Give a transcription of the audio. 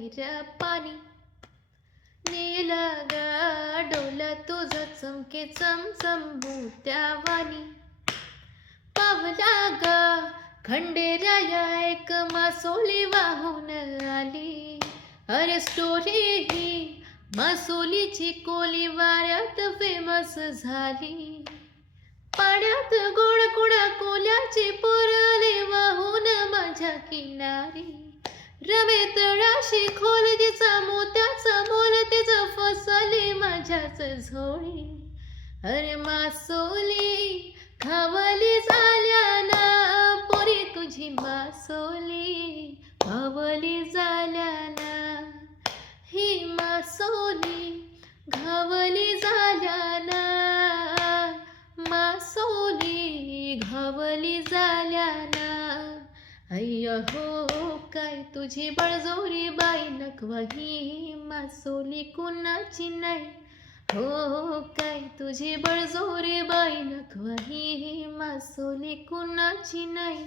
वैर पाणी. नीला गा डोला तुझा चमके चमचम मोत्यावानी. पावला गा खंडेराया एक मासोली वाहून आली. अरे स्टोरी ही मासोलीची कोली वाऱ्यात फेमस झाली. पाण्यात गोड कुडा कोल्याची पुरली वाहून माझ्या किनारी. रमे तळाशी खोल जिचा मोत्याचा मोल तिचं फसली माझ्याच झोळी. अरे मासोली खावली झाल्याना पोरी तुझी मासोली खावली झाल्याना. ही मासोली घावली झाल्याना मासोली घावली झाल्याना. अय्या हो काय तुझी बळजोरी बाई नकवा ही मासोली कुणाची नाही. हो काय तुझी बळजोरी बाई नकवा ही मासोली कुणाची नाही.